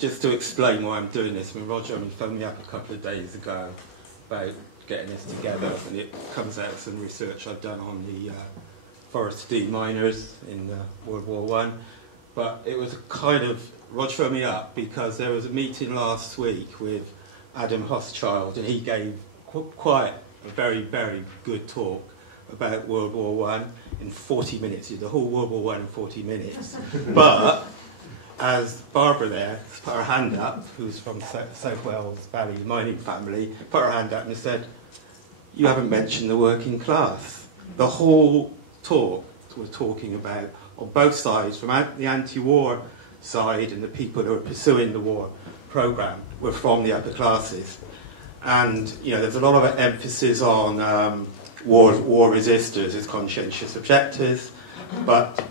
just to explain why I'm doing this, Roger phoned me up a couple of days ago about getting this together, and it comes out of some research I've done on the Forest D miners in World War I. But it was a kind of, Roger phoned me up because there was a meeting last week with Adam Hochschild, and he gave quite a very, very good talk about World War I in 40 minutes. He did the whole World War I in 40 minutes. But as Barbara there put her hand up, who's from South Wales Valley mining family, put her hand up and said, "You haven't mentioned the working class." The whole talk was talking about, on both sides, from the anti-war side and the people who were pursuing the war programme, were from the upper classes. And you know, there's a lot of emphasis on war resistors as conscientious objectors, but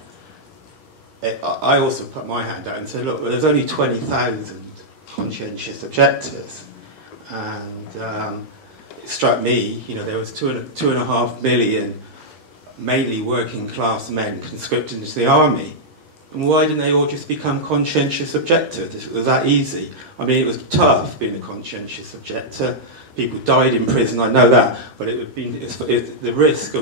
I also put my hand out and said, look, well, there's only 20,000 conscientious objectors, and it struck me, you know, there was 2.5 million mainly working class men conscripted into the army. And why didn't they all just become conscientious objectors? It was that easy. I mean, it was tough being a conscientious objector. People died in prison, I know that, but the risk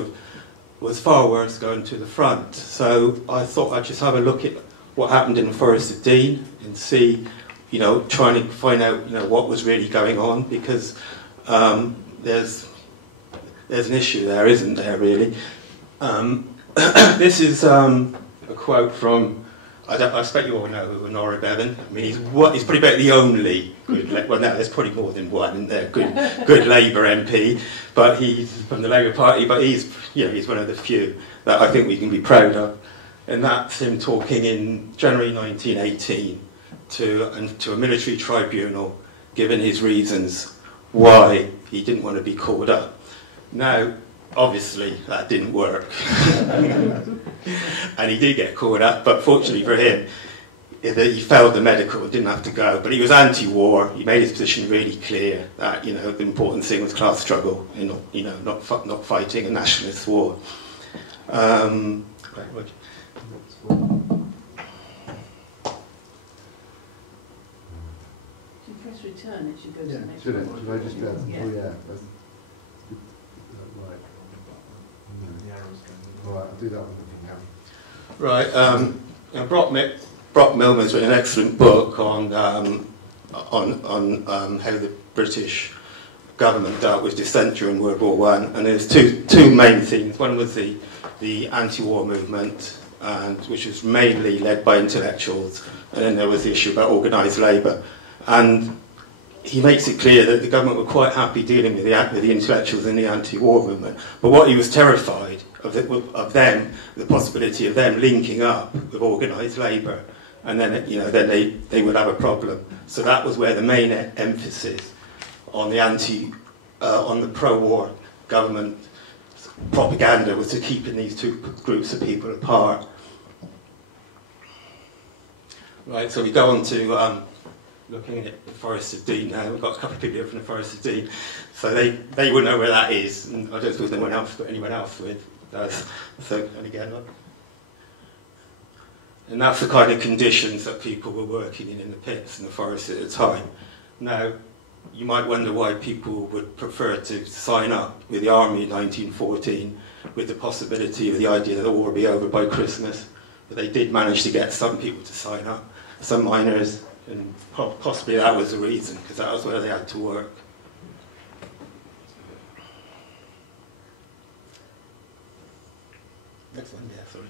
was far worse going to the front. So I thought I'd just have a look at what happened in the Forest of Dean and see, you know, trying to find out, you know, what was really going on, because there's an issue there, isn't there, really? This is a quote from, I expect you all know who honourable. I mean, he's probably about the only good, well, no, there's probably more than one, isn't there, good Labour MP, but he's from the Labour Party, but he's one of the few that I think we can be proud of. And that's him talking in January 1918 to a military tribunal, giving his reasons why he didn't want to be called up. Now, obviously, that didn't work. And he did get called up, but fortunately for him, he failed the medical, didn't have to go. But he was anti-war. He made his position really clear that, you know, the important thing was class struggle, and not, you know, not fighting a nationalist war. Right, Roger. If you press return, it should go to the next one. Should I just press? Yeah. Oh, yeah. Right, I'll do that one if you can. Right, Brock Milman's written an excellent book on how the British government dealt with dissent during World War I, and there's two main themes. One was the anti-war movement, which was mainly led by intellectuals, and then there was the issue about organised labour. And he makes it clear that the government were quite happy dealing with the intellectuals in the anti-war movement, but what he was terrified of them, the possibility of them linking up with organised labour, and then, you know, then they would have a problem. So that was where the main emphasis on the on the pro-war government propaganda was, to keeping these two groups of people apart. Right, so we go on to looking at the Forest of Dean now. We've got a couple of people here from the Forest of Dean, so they would know where that is, and I don't suppose anyone else would. So, and again, look. And that's the kind of conditions that people were working in the pits in the forest at the time. Now, you might wonder why people would prefer to sign up with the army in 1914 with the possibility of the idea that the war would be over by Christmas. But they did manage to get some people to sign up, some miners, and possibly that was the reason, because that was where they had to work. Next one, yeah, sorry.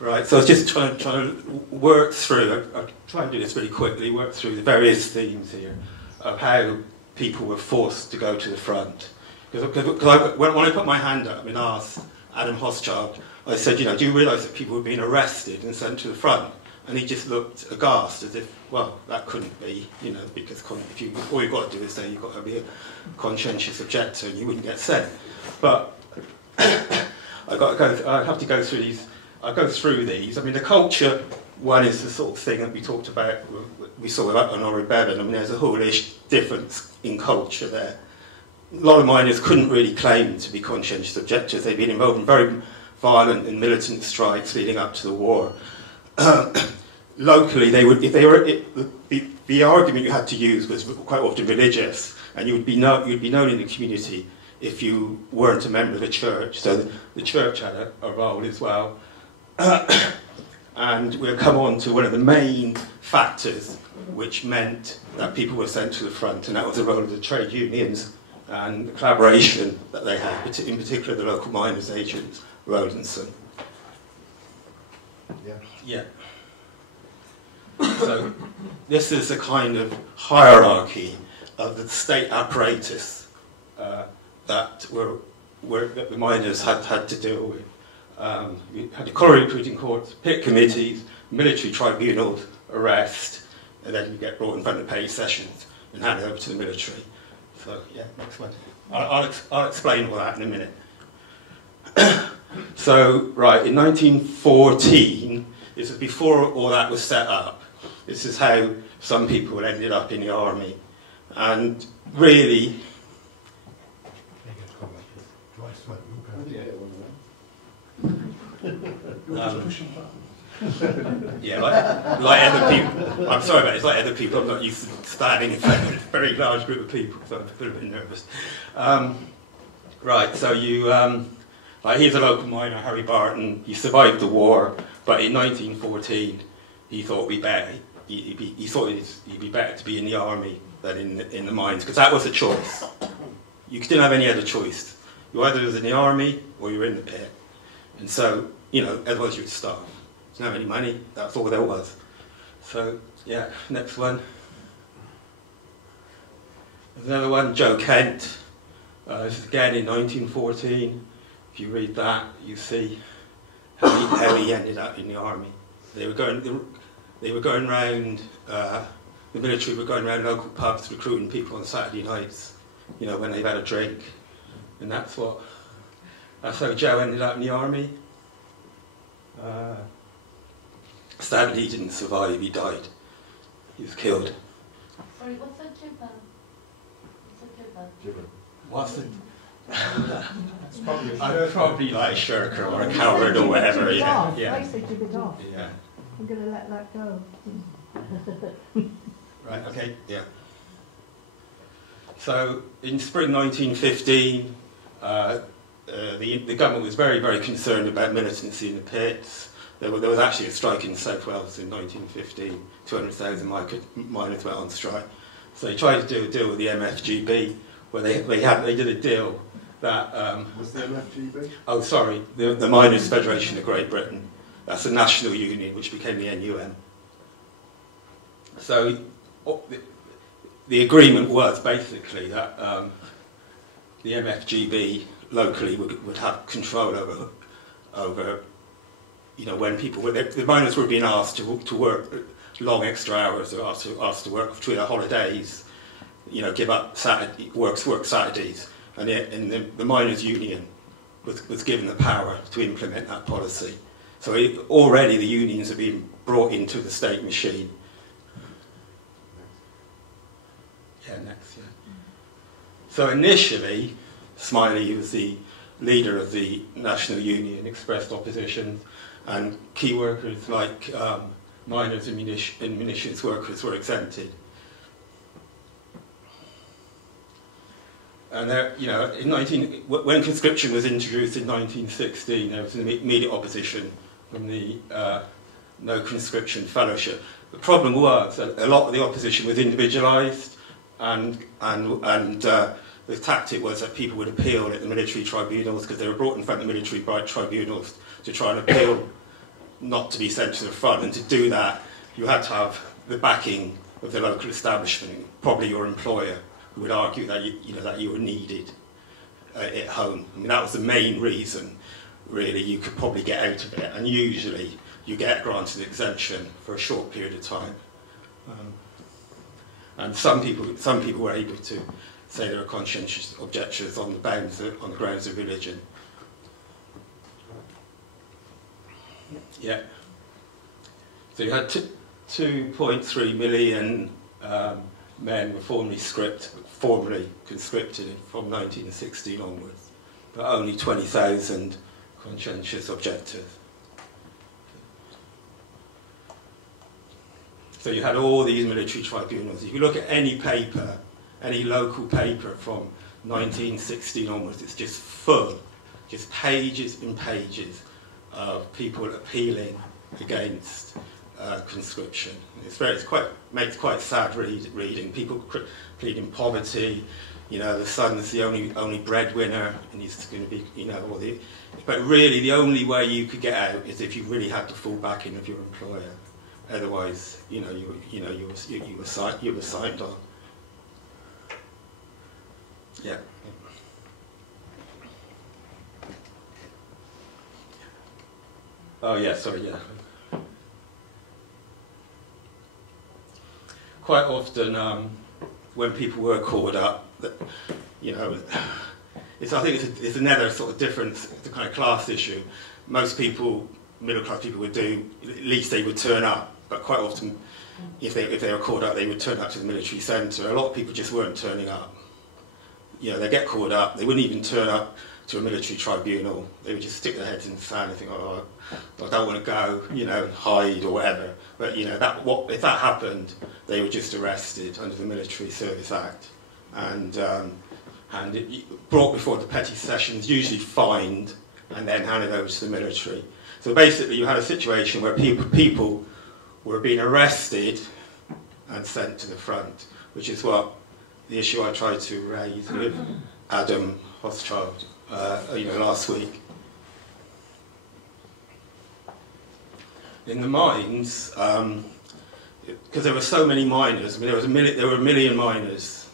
Right, so I was just trying to work through, I'll try and do this really quickly, work through the various themes here of how people were forced to go to the front. Because when I put my hand up and asked Adam Hochschild, I said, you know, do you realise that people were being arrested and sent to the front? And he just looked aghast, as if, well, that couldn't be, you know, because if all you've got to do is say you've got to be a conscientious objector and you wouldn't get sent. But I have to go through these. I'll go through these. I mean, the culture one is the sort of thing that we talked about, we saw about honourable. I mean, there's a whole difference in culture there. A lot of miners couldn't really claim to be conscientious objectors. They'd been involved in very violent and militant strikes leading up to the war. Locally, they would, if they were, the argument you had to use was quite often religious, and you'd be known in the community if you weren't a member of the church. So the church had a role as well. And we'll come on to one of the main factors which meant that people were sent to the front, and that was the role of the trade unions and the collaboration that they had, in particular the local miners' agent, Rodinson. Yeah. So this is a kind of hierarchy of the state apparatus that the miners had to deal with. You had the colliery recruiting courts, pit committees, military tribunals, arrest, and then you get brought in front of petty sessions and handed over to the military. So, yeah, next one. I'll explain all that in a minute. So, right, in 1914, this is before all that was set up. This is how some people ended up in the army. And really... yeah, like other people. I'm sorry about it, it's like other people. I'm not used to standing in front of a very large group of people, so I'm a little bit nervous. Right, so you... here's a local miner, Harry Barton. He survived the war, but in 1914 he thought he'd be better to be in the army than in the mines, because that was a choice. You didn't have any other choice. You either was in the army or you were in the pit. And so, you know, otherwise you'd starve. Didn't have any money, that's all there was. So, yeah, next one. There's another one, Joe Kent. This is again in 1914. If you read that, you see how he ended up in the army. They were going round, the military were going around local pubs recruiting people on Saturday nights, you know, when they've had a drink. And that's how Joe ended up in the army. Sadly, he didn't survive, he died. He was killed. Sorry, what's a jibber? What's the... probably like a shirker or a coward or whatever. Yeah. I say jib it off. Yeah. I'm going to let that go. Right, okay, yeah. So, in spring 1915, the government was very, very concerned about militancy in the pits. There was actually a strike in South Wales in 1915. 200,000 miners went on strike. So they tried to do a deal with the MFGB, where they did a deal that... was the MFGB? Oh, sorry, the Miners' Federation of Great Britain. That's a national union which became the NUM. So the agreement was basically that the MFGB locally would have control over, you know, when people were, the miners were being asked to work long extra hours, or asked to work between their holidays, you know, give up work Saturdays, and the miners' union was given the power to implement that policy. So already the unions have been brought into the state machine. Yeah, next, yeah. So initially, Smiley, who was the leader of the National Union, expressed opposition, and key workers like miners and munitions workers were exempted. And there, you know, when conscription was introduced in 1916, there was an immediate opposition from the No Conscription Fellowship. The problem was that a lot of the opposition was individualised, and the tactic was that people would appeal at the military tribunals, because they were brought in front of the military tribunals to try and appeal not to be sent to the front. And to do that, you had to have the backing of the local establishment, probably your employer, who would argue that you were needed at home. I mean, that was the main reason, really, you could probably get out of it. And usually, you get granted exemption for a short period of time. And some people were able to say there were conscientious objections on the grounds of religion. Yeah. So you had 2.3 million men were formally conscripted from 1916 onwards, but only 20,000 conscientious objectors. So you had all these military tribunals. If you look at any paper, any local paper from 1916 onwards, it's just full, just pages and pages of people appealing against conscription. Makes quite sad reading. People pleading poverty. You know, the son's the only breadwinner, and he's going to be, you know, but really the only way you could get out is if you really had the full backing of your employer. Otherwise, you know, you were signed on. Yeah. Oh yeah, sorry, yeah. Quite often, when people were called up, you know, I think it's another sort of difference, the kind of class issue. Most people, middle class people, would do, at least they would turn up, but quite often, if they were called up, they would turn up to the military centre. A lot of people just weren't turning up. You know, they get called up, they wouldn't even turn up to a military tribunal. They would just stick their heads in the sand and think, oh, I don't want to go, you know, hide or whatever. But, you know, if that happened, they were just arrested under the Military Service Act and brought before the petty sessions, usually fined, and then handed over to the military. So basically you had a situation where people were being arrested and sent to the front, which is what the issue I tried to raise with Adam Hochschild, you know, last week. In the mines, because there were so many miners, I mean, there were a million miners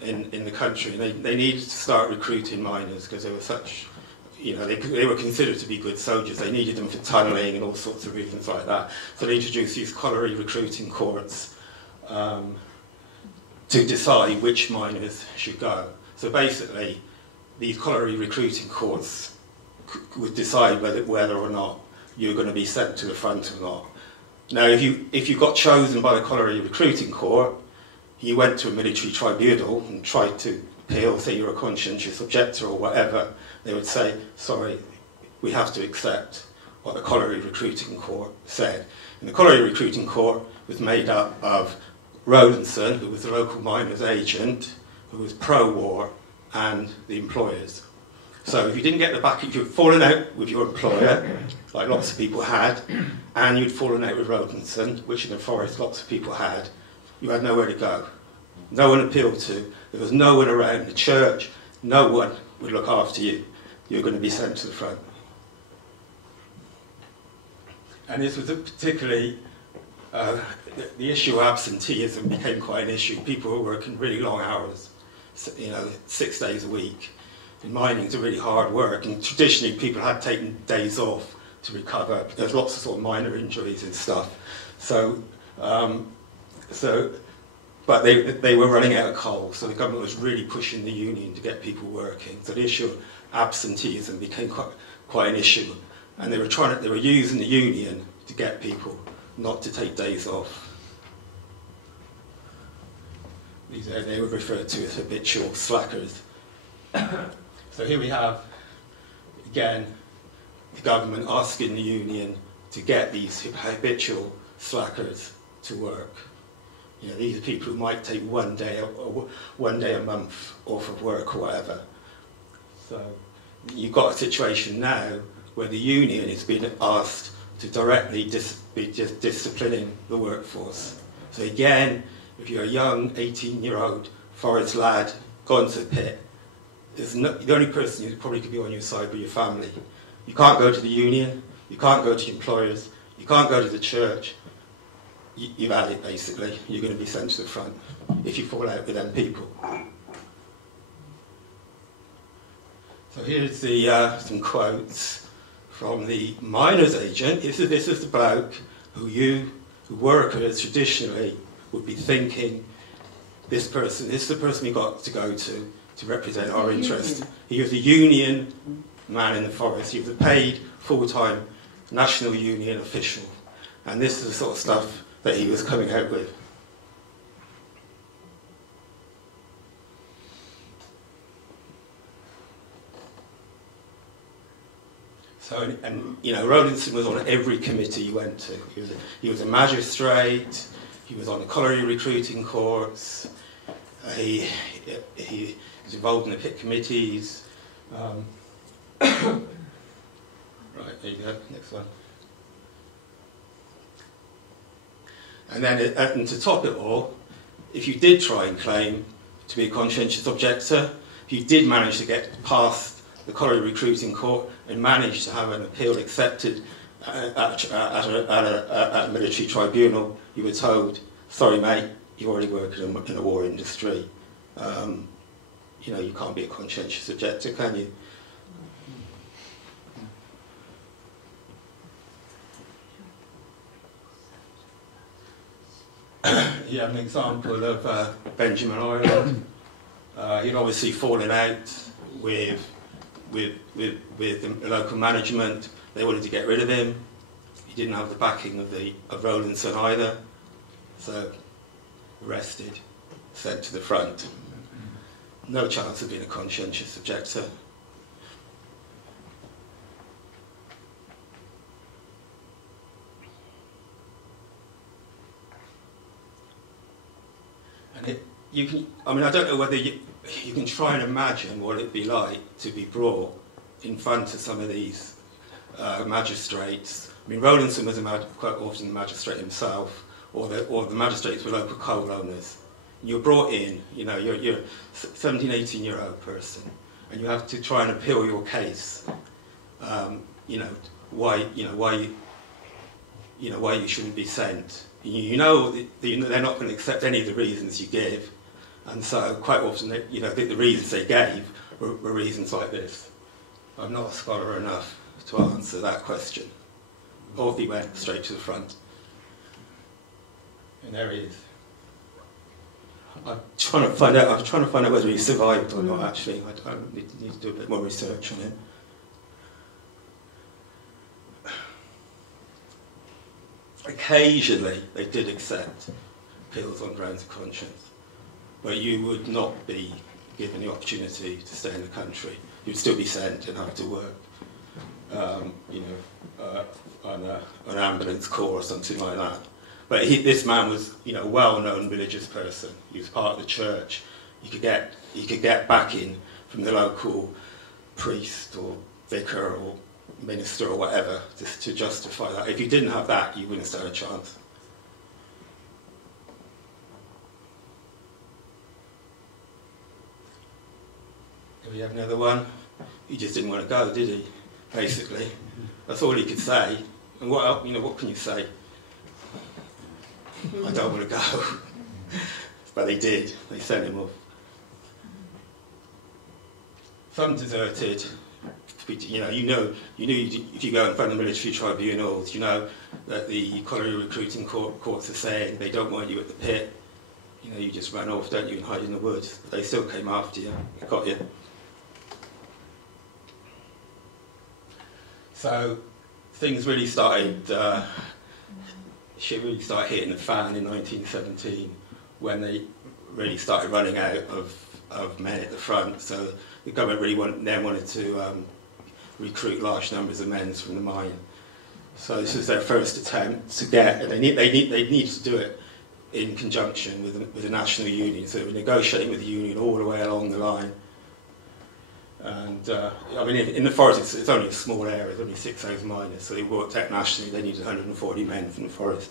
in the country, and they needed to start recruiting miners because they were such, you know, they were considered to be good soldiers. They needed them for tunnelling and all sorts of reasons like that. So they introduced these colliery recruiting courts to decide which miners should go. So basically, these colliery recruiting courts would decide whether or not you're going to be sent to the front or not. Now, if you got chosen by the colliery recruiting corps, you went to a military tribunal and tried to appeal, say you're a conscientious objector or whatever, they would say, sorry, we have to accept what the colliery recruiting corps said. And the colliery recruiting corps was made up of Rowlandson, who was the local miners' agent, who was pro-war, and the employers. So if you didn't get the backing, if you'd fallen out with your employer, like lots of people had, and you'd fallen out with Rowlandson, which in the forest lots of people had, you had nowhere to go. No one appealed to. There was no one around the church. No one would look after you. You're going to be sent to the front. And this was particularly, the issue of absenteeism became quite an issue. People were working really long hours, you know, 6 days a week. And mining is really hard work, and traditionally people had taken days off to recover. There's lots of sort of minor injuries and stuff. But they were running out of coal, so the government was really pushing the union to get people working. So the issue of absenteeism became quite an issue, and they were using the union to get people not to take days off. They were referred to as habitual slackers. So here we have, again, the government asking the union to get these habitual slackers to work. You know, these are people who might take one day a month off of work or whatever. So you've got a situation now where the union is being asked to directly be disciplining the workforce. So again, if you're a young 18-year-old forest lad gone to the pit, the only person who probably could be on your side be your family. You can't go to the union, you can't go to employers, you can't go to the church. You've had it, basically. You're going to be sent to the front if you fall out with them people. So here's some quotes from the miner's agent. This is the bloke who workers traditionally would be thinking, this is the person we got to go to represent our interest. He was a union man in the forest. He was a paid, full-time national union official. And this is the sort of stuff that he was coming out with. So, and you know, Rowlandson was on every committee he went to. He was a magistrate, he he was on the colliery recruiting courts. He was involved in the pit committees. Right, there you go, next one. And then, and to top it all, if you did try and claim to be a conscientious objector, if you did manage to get past the colliery recruiting court and managed to have an appeal accepted at a military tribunal, you were told, sorry mate, you already work in a war industry. You know, you can't be a conscientious objector, can you? You have an example of Benjamin Ireland. He'd obviously fallen out with the local management. They wanted to get rid of him. He didn't have the backing of Rowlandson either. So, arrested, sent to the front. No chance of being a conscientious objector. And you can, I mean, I don't know whether you can try and imagine what it'd be like to be brought in front of some of these magistrates. I mean, Rowlandson was quite often the magistrate himself, or the magistrates were local coal owners. You're brought in, you know, you're a 17, 18-year-old person, and you have to try and appeal your case. You know why you shouldn't be sent. You know they're not going to accept any of the reasons you give, and so quite often, the reasons they gave were reasons like this. I'm not a scholar enough to answer that question. Off he went straight to the front, and there he is. I'm trying to find out whether he survived or not. Actually, I need to do a bit more research on him. Occasionally, they did accept appeals on grounds of conscience, but you would not be given the opportunity to stay in the country. You'd still be sent and have to work, on an ambulance corps or something like that. But this man was, a well-known religious person. He was part of the church. He could get backing from the local priest or vicar or minister or whatever to justify that. If you didn't have that, you wouldn't stand a chance. Do we have another one? He just didn't want to go, did he? Basically, that's all he could say. And what else, what can you say? I don't want to go. But they did. They sent him off. Some deserted. If you go in front of military tribunals, you know that the colliery recruiting courts are saying they don't want you at the pit. You just run off, don't you, and hide in the woods. But they still came after you. They got you. So things really started. Shit really started hitting the fan in 1917 when they really started running out of men at the front. So the government really wanted to recruit large numbers of men from the mine. So this was their first attempt to get. They needed to do it in conjunction with the national union. So they were negotiating with the union all the way along the line. And in the forest, it's only a small area. It's only 6,000 miners. So they worked out nationally. They needed 140 men from the forest.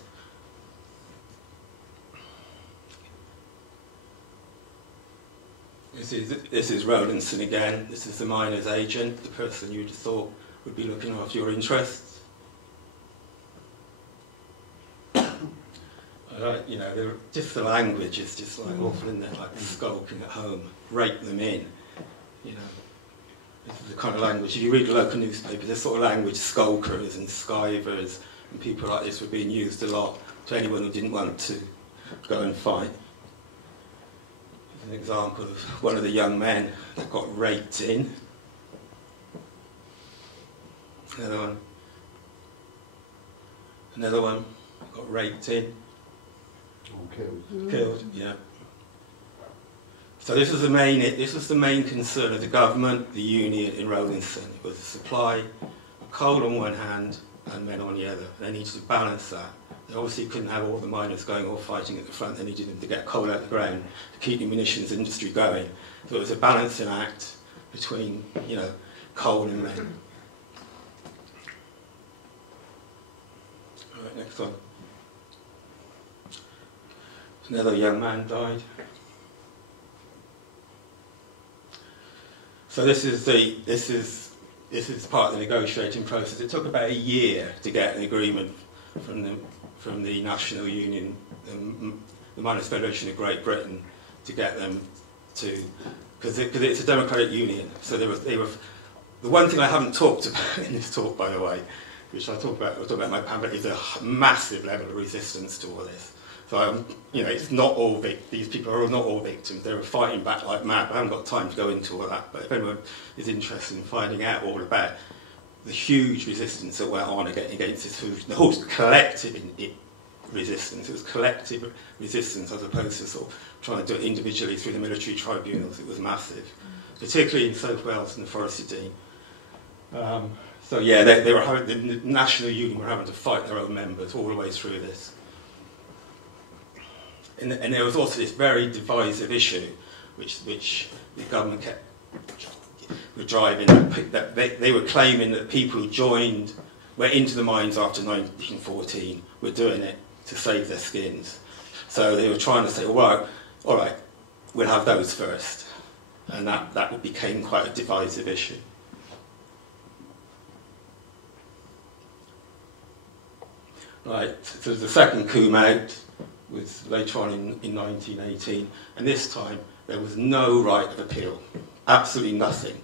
This is Rowlandson again. This is the miner's agent, the person you'd have thought would be looking after your interests. Just the language is just like awful, isn't it? Like skulking at home, rape them in. This is the kind of language. If you read the local newspapers, this sort of language, skulkers and skivers and people like this were being used a lot to anyone who didn't want to go and fight. An example of one of the young men that got raped in. Another one got raped in. Or killed. Killed, yeah. So this was the main concern of the government, the union in Rowlandson. It was the supply of coal on one hand and men on the other. They needed to balance that They obviously couldn't have all the miners going all fighting at the front. They needed them to get coal out of the ground to keep the munitions industry going. So it was a balancing act between, you know, coal and men. All right, next one. Another young man died. So this is part of the negotiating process. It took about a year to get an agreement from the National Union, the Miners' Federation of Great Britain, to get them to, because it's a democratic union. So they were. The one thing I haven't talked about in this talk, by the way, which I'll talk about my pamphlet, is a massive level of resistance to all this. So you know, it's not all these people are not all victims. They were fighting back like mad. I haven't got time to go into all that, but if anyone is interested in finding out all about the huge resistance that went on against this, the whole collective resistance. It was collective resistance as opposed to sort of trying to do it individually through the military tribunals. It was massive, particularly in South Wales and the Forest of Dean. So yeah, they were the National Union were having to fight their own members all the way through this. And there was also this very divisive issue, which the government kept driving. That they were claiming that people who went into the mines after 1914 were doing it to save their skins. So they were trying to say, all right, we'll have those first, and that became quite a divisive issue. Right. So the second coup out was later on in 1918, and this time there was no right of appeal, absolutely nothing.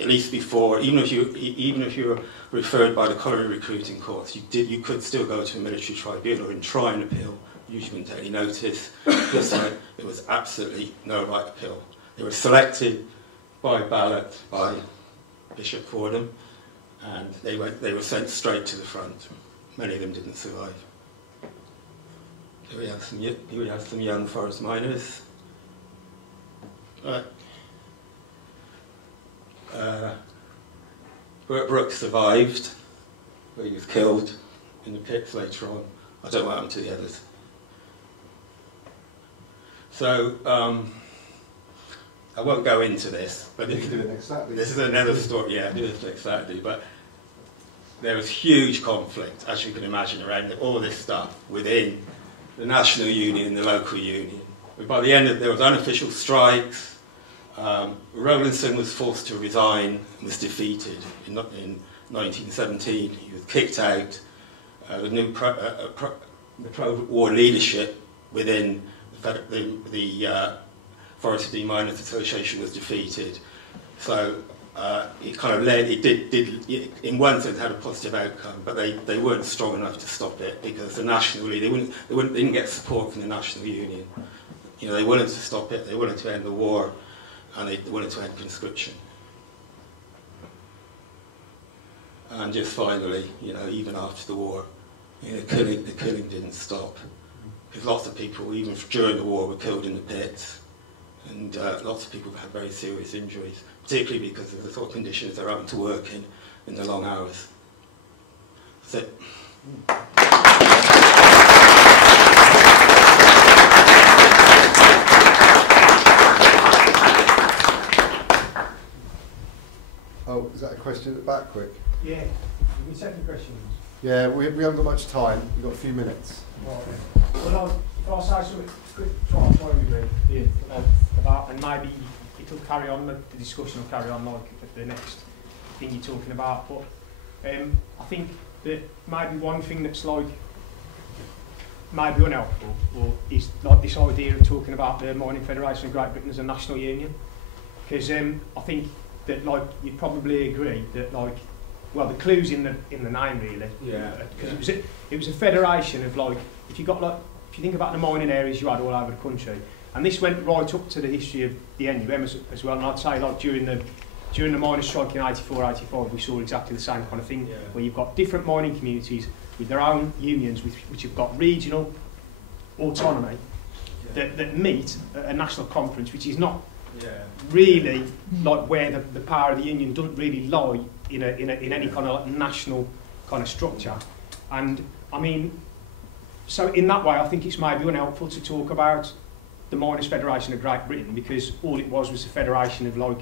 At least before, even if you were referred by the colliery recruiting courts, you could still go to a military tribunal and try and appeal. You usually wouldn't take any notice. This time there was absolutely no right of appeal. They were selected by ballot by Bishop Fordham, and they were sent straight to the front. Many of them didn't survive. Here we have some young forest miners. Right. Brooks survived, but he was killed in the pits later on. I don't know what happened to the others. So, I won't go into this, but this is another story. Yeah, do this next Saturday. But there was huge conflict, as you can imagine, around all this stuff within the National Union and the local union. But by the end there was unofficial strikes. Rowlandson was forced to resign and was defeated in 1917. He was kicked out. The new pro-war leadership within the Forest of Dean Miners Association was defeated. So it kind of it did in one sense had a positive outcome, but they weren't strong enough to stop it because the National Union, they didn't get support from the National Union. You know, they wanted to stop it, they wanted to end the war, and they wanted to end conscription. And just finally, you know, even after the war, you know, the killing didn't stop. Because lots of people, even during the war, were killed in the pits. And lots of people had very serious injuries, particularly because of the sort of conditions they're having to work in the long hours. That's it. Oh, is that a question at the back, quick? Yeah, we can take the questions. Yeah, we haven't got much time. We've got a few minutes. Right. Well, if I'll say something quick, try with me about, and maybe it'll carry on, the discussion will carry on like at the next thing you're talking about. But I think that maybe one thing that's like maybe unhelpful, or is like this idea of talking about the Mining Federation of Great Britain as a national union, because I think that like you'd probably agree that like, well, the clue's in the name really. Yeah. Because it was a federation of like, if you think about the mining areas you had all over the country, and this went right up to the history of the NUM as well. And I'd say like during the miners' strike in 84, 85, we saw exactly the same kind of thing, where you've got different mining communities with their own unions, which have got regional autonomy that meet at a national conference, which is not really like where the power of the union doesn't really lie in any kind of like national kind of structure. And I mean, so in that way, I think it's maybe unhelpful to talk about the Miners' Federation of Great Britain, because all it was a federation of like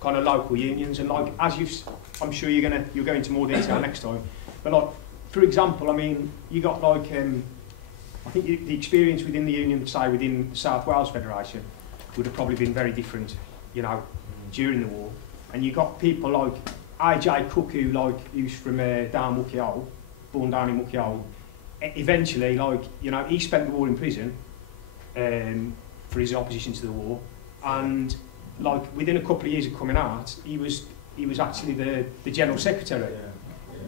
kind of local unions, and like as I'm sure you'll go into more detail next time. But like, for example, I mean, you got like I think the experience within the union, say within the South Wales Federation, would have probably been very different, you know, during the war. And you got people like AJ Cook, who's from down Muckiole, born down in Muckiole. Eventually, like, you know, he spent the war in prison for his opposition to the war, and like within a couple of years of coming out, he was actually the general secretary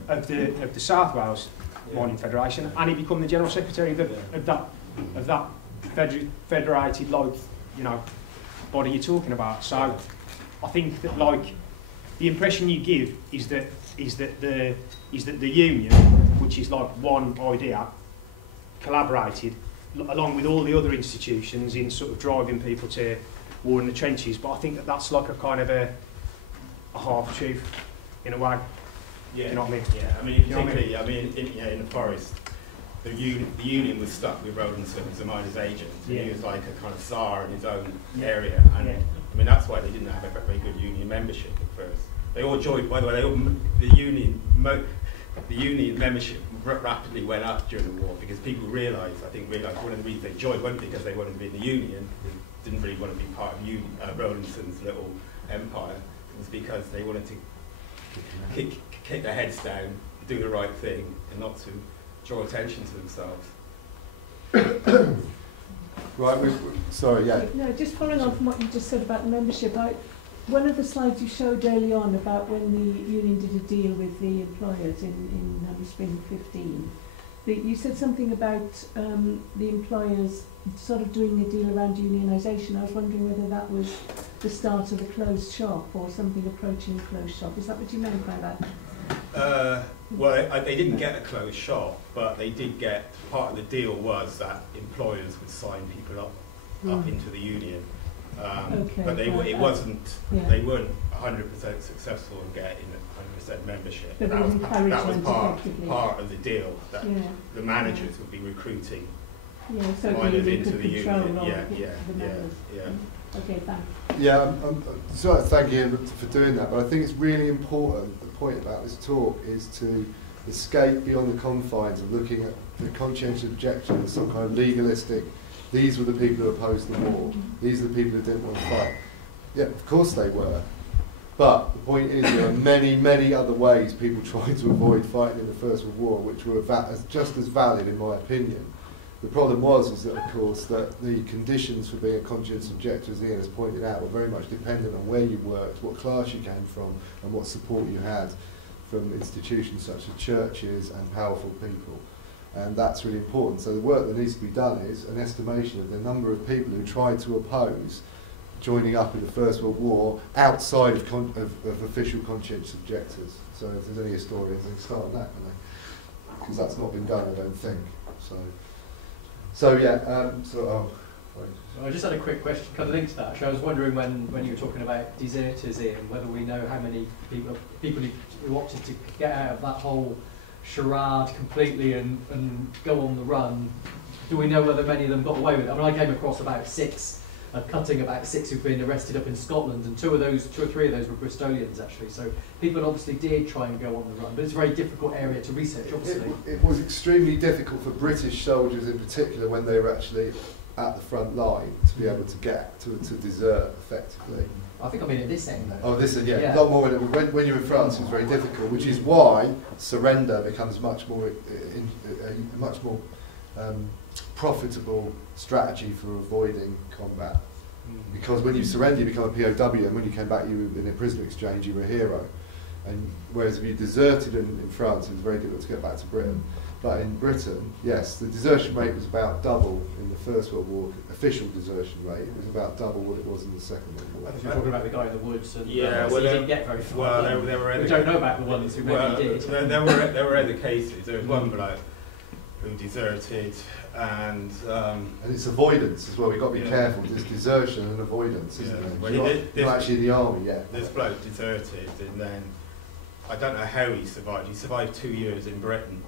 of the South Wales Mining Federation, and he became the general secretary of that federated, like, you know, body you're talking about. So I think that like the impression you give is that the union, which is like one idea, collaborated along with all the other institutions in sort of driving people to war in the trenches. But I think that that's like a kind of a half truth in a way. Yeah. You know what I mean? Yeah. I mean, You particularly, know what I mean? in the forest, the union was stuck with Rowlandson as a miners' agent. Yeah. He was like a kind of czar in his own Yeah. area, and Yeah. I mean that's why they didn't have a very good union membership at first. They all joined. By the way, the union membership rapidly went up during the war because people realised one of the reasons they joined wasn't because they wanted to be in the union, they didn't really want to be part of Rowlandson's little empire. It was because they wanted to kick their heads down, do the right thing, and not to draw attention to themselves. Right, sorry, yeah. No, just following on from what you just said about the membership, one of the slides you showed early on about when the union did a deal with the employers in spring 15, you said something about the employers sort of doing a deal around unionisation. I was wondering whether that was the start of a closed shop or something approaching a closed shop. Is that what you meant by that? Well, they didn't get a closed shop, but they did get, part of the deal was that employers would sign people up into the union. Okay, but they it wasn't. Yeah. They weren't 100% successful in getting 100% membership. But that was, that was part of the deal that the managers would be recruiting so miners the into the union. the members. Okay, thanks. Yeah, so thank you for doing that, but I think it's really important, the point about this talk is to escape beyond the confines of looking at the conscientious objection as some kind of legalistic, these were the people who opposed the war, these are the people who didn't want to fight. Yeah, of course they were, but the point is there are many, many other ways people tried to avoid fighting in the First World War, which were just as valid in my opinion. The problem was that, of course, that the conditions for being a conscientious objector, as Ian has pointed out, were very much dependent on where you worked, what class you came from, and what support you had from institutions such as churches and powerful people. And that's really important. So the work that needs to be done is an estimation of the number of people who tried to oppose joining up in the First World War outside of official conscientious objectors. So if there's any historians, they can start on that, can't they? Because that's not been done, I don't think. So yeah, I just had a quick question, kind of linked to that. Actually, I was wondering when you were talking about deserters, Ian, whether we know how many people who opted to get out of that whole charade completely and go on the run. Do we know whether many of them got away with it? I mean, I came across about cutting about 6 who've been arrested up in Scotland, and 2 or 3 of those were Bristolians actually. So people obviously did try and go on the run, but it's a very difficult area to research, obviously. It was extremely difficult for British soldiers in particular when they were actually at the front line to be able to get to desert effectively. I think I mean at this end though. Oh, this end, yeah. A lot more when you're in France. It's very difficult, which is why surrender becomes much more profitable strategy for avoiding combat. Because when you surrender, you become a POW, and when you came back, you were in a prisoner exchange, you were a hero. And whereas if you deserted in France, it was very difficult to get back to Britain. But in Britain, yes, the desertion rate was about double in the First World War. Official desertion rate, it was about double what it was in the Second World War. You're talking about the guy in the woods, and he didn't get very far. Well, there were we don't know about the ones who maybe did. There were other cases. There was one bloke who deserted, and it's avoidance as well. We've got to be careful. There's desertion and avoidance, isn't there? Well, not actually in the army yet. This bloke deserted, and then I don't know how he survived. He survived 2 years in Britain,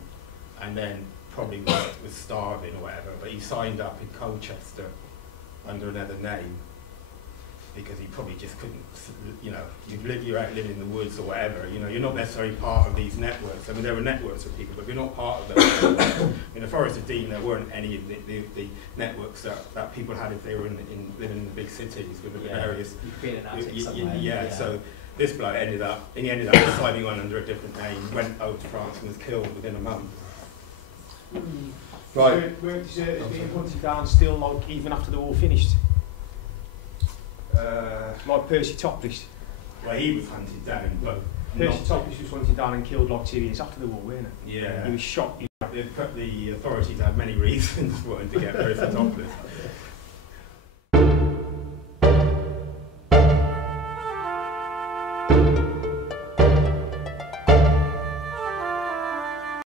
and then probably was starving or whatever, but he signed up in Colchester under another name because he probably just couldn't, you know, you're out living in the woods or whatever, you know, you're not necessarily part of these networks. I mean, there were networks of people, but if you're not part of those, in the Forest of Dean, there weren't any of the networks that people had if they were living in the big cities with the various... Yeah, so this bloke ended up signing on under a different name, went over to France and was killed within a month. Right. Were deserters being hunted down still, like, even after the war finished? Like Percy Toplish. Well, he was hunted down, but Percy Toplish was hunted down and killed like 2 years after the war, weren't it? Yeah. He was shot. The authorities had many reasons for wanting to get Percy Toplish.